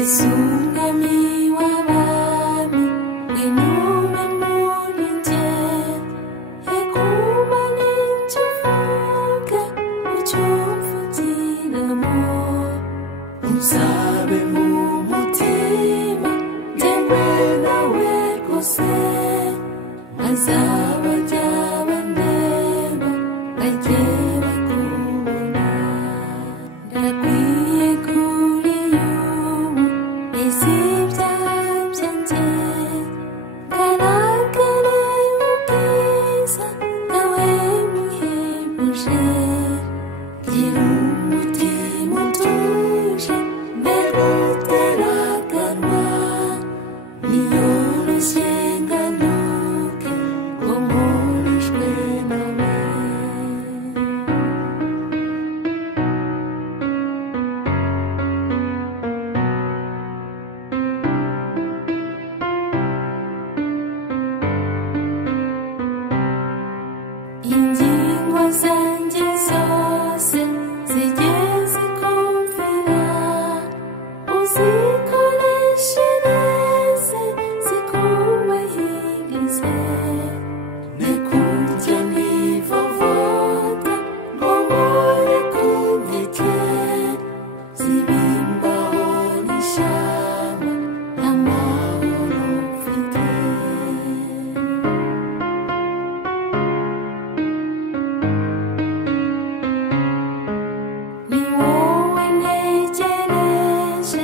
Umwami w'abami w'inume muri njye egumana icyo uvuga ucyumvugiramo uzabe mu mutima njyewe nawe rwose azabajya bandeba bajye bakubona ndakwiye kuri y'ubu isi byanjye garagare ubwiza nawe muhebuje gira umutima utuje mbere utaraganwa niyoroshye nganuke ngo mpurujwe nawe ingingo zanjye zose zigeze kumvira uzikoreshereze zikubahirize nekujya nivovota ngo mpore ku nkeke zibimbaho n'ishamba n'amahoro mfite ni wowe ntegereje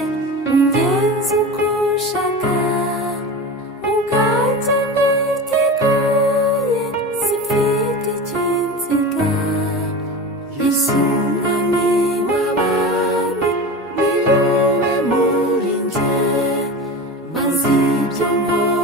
ungenze uko ushaka ubwanjye nditeguye simfite ikinsiga Yesu Umwami w'abami w'inume muri njye maze ibyo nkora